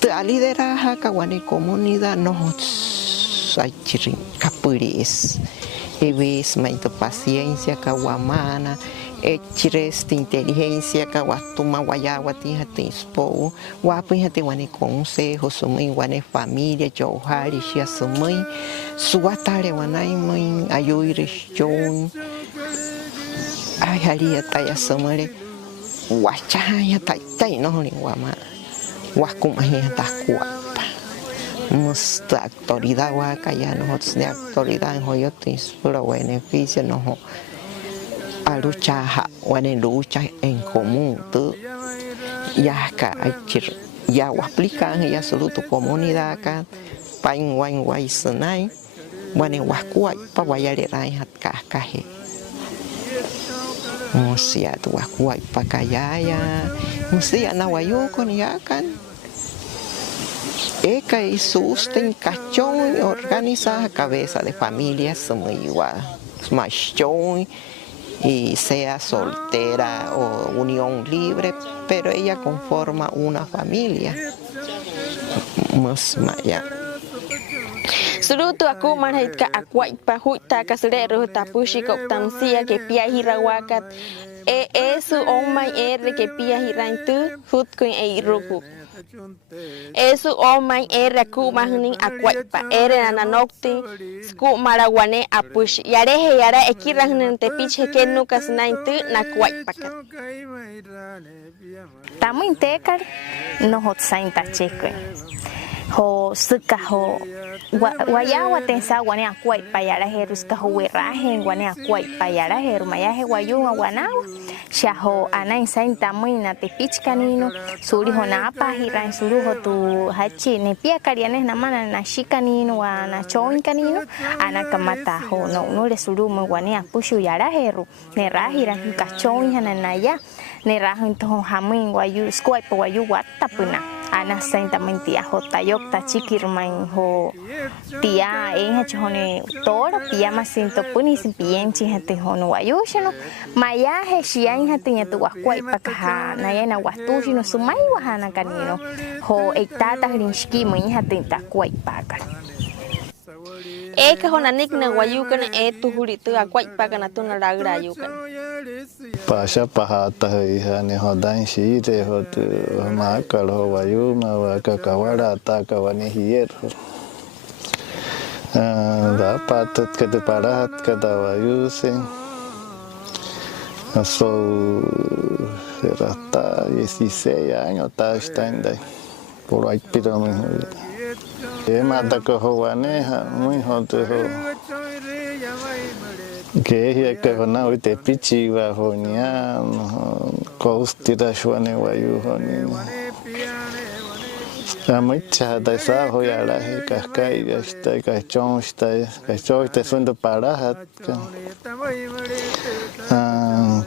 Te a liderar kawane comunidad no hay capuris. E ves mais de paciência kawamana, etres de inteligência kawatuma wayawa tinha tem expo, wapinha tem wane conselho, sumai wane família, johari xia sumai, suatare wanai mãe, ayoires jon, ai ali atai samare, wachaya tai no lingwama, wakumahia takua. Mas da autoridad wakaya nosotros de autoridad en hoyotis pero beneficio no a luchar wane lucha en común tu ya ka ya aplican ya solo tu comunidad ka pain wan wai senai wane wakua pa wayale rai hat ka kahe musia tu wakua pa kaya musia na wayu kon ya kan Eka y susten cachón organiza a cabeza de familias muy igual, machón y sea soltera o unión libre, pero ella conforma una familia. Más maya. Sulu tu aku manhit ka akwai pa huita ka sere ta pushi ko tamsia ke pia hirawakat su omai que pia hirantu hut kuin e ruku. Eso omai ku mahning akwai pa nanokti sku marawane apush yarehe yara ekirahnen te piche ke nukas naintu na kwai pakat. Tamu intekar no hot sainta chekwe. Ho suka ho wayawa tensa wane akwai pa yara herus ka ho werahe wane akwai pa yara heru mayahe wayunga wanawa. Shaho ana insainta muina te pichkanino suri ho na apa hiran suru ho tu hachi ne pia karianes na mana na shikanino wa na choinkanino ana kamata ho no le suru mu wane apushu yara heru ne rahiran ka choin na ya ne rahin to hamin wayu squai pa wayu watapuna ana sainta mentia ho tayok ta chikirman ho tia en hachone toro pia masinto puni sin pienchi hate hono wayushino maya he shian hate tu wakwai pakha na yana watushi no sumai wahana kanino ho eitata rinshki mun hate ta kwai pakar Eka hona nikna wayukan tu huritu akwai pakana tu na ragra yukan Pasha pahata hane hodan shire hot makal ho wayu ma waka kawara ta kawane hier da patat ke de parat ke da wayu se so rata 16 años ta estando por ahí pero me mata que jowane muy hot que es que na uite pichi va honia costira shwane wayu honi mucha de esa hoya la cascai está cachón está son de parahat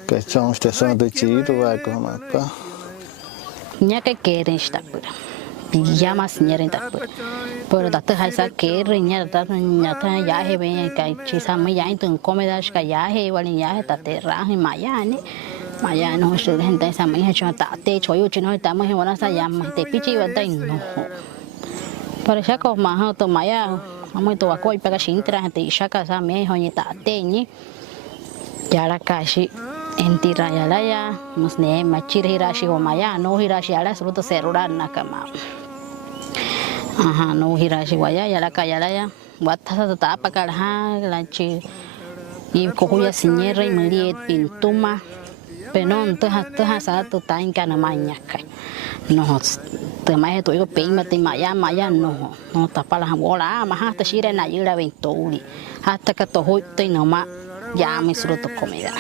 cachón está son de chido va como pa nya que quieren estar pura pijama señora ta pero data haisa que nya ta ya he ven que chisa me ya en comedas que ya he wali ya he ta te ra he maya no se gente esa me ha hecho ta te choyo chino ta me wana sa ya te pichi wa ta no para ya ko ma ha to maya amo to ko ipa ka shintra te shaka sa me ho ni ta te ni ya la kashi entira ya la ya musne machir hirashi o maya no hirashi ala sruto serura na kama aha no hirashi waya ya la kaya la ya wata ta pa ka ha la chi y cojuya señora y muriet pintuma pero no te has a tu tan cana mañaca no te más tu hijo peima te maya no tapa la bola más hasta shira na yura venturi hasta que to hoite no ma ya me sruto comida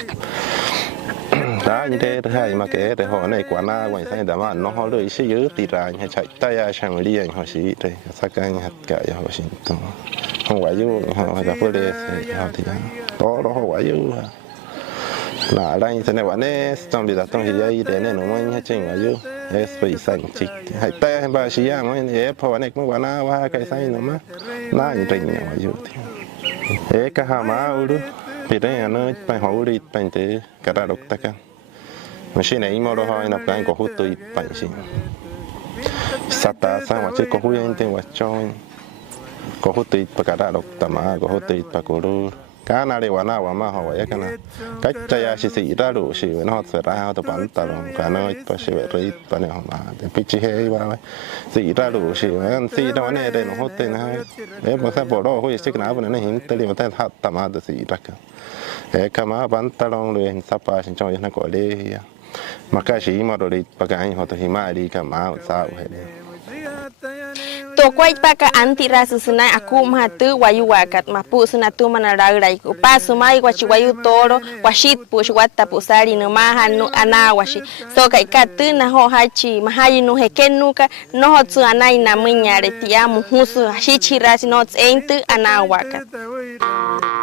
đó như thế hay mà cái để họ này quả na quay sang đám ăn nó họ lười xí dữ thì ra hay chạy tay ra sang đi anh họ xí đây sắc cái hạt cả họ xí không phải dữ họ đã phơi để họ thì đó họ phải dữ là đây thế này quả này trong bị đặt trong thì dây để này nó mới hết chừng là dữ để bị sành chích hay tay hay ba xí à mới để họ này cũng quả na qua cái sang nó mà na như thế này dữ thế cái hà má ư vì đấy nó phải họ đi phải thế cả độc ta cả mình xin này mà đó thôi nạp cái có hút tôi bản xin sát ta sang mà chỉ có hút những tiếng vật trong có hút tôi bạc đã đọc tầm có hút tôi bạc cổ đu cá na đểwana mà họ vậy cái nào cách chạy xì ra đủ xì với nó sẽ ra họ tập bản tao cả nó phải xì về rồi tao này họ mà để bị chỉ hay vào xì ra đủ xì với xì đó này đây nó hút tên hay để mà sao bỏ đó hút xì cái nào bên này hiện tới liền mà thấy hạt tầm hạt xì ra cái để cái mà bản tao luôn rồi sắp qua xin cho nó gọi đi mà cái gì mà rồi đi bác anh họ tôi mai đi cái mà sao vậyตัวกวยปากอันติราสุสนายอากูมาตือวายุวากัดมาปูสนาตัวมันอะไรไรกูป้าสมัยกว่าชิวายุโตโรกว่าชิดปูชวัตตาปูซาลีนมาหันนุอานาวาชิโซไก่กัดตื้อนะฮอฮัชิมาหายินุเฮเกนุกะนอฮัตสุอานายนามิญญาเรติอามุฮุสุชิชิราชินอตเอ็นตื้ออานาวากัด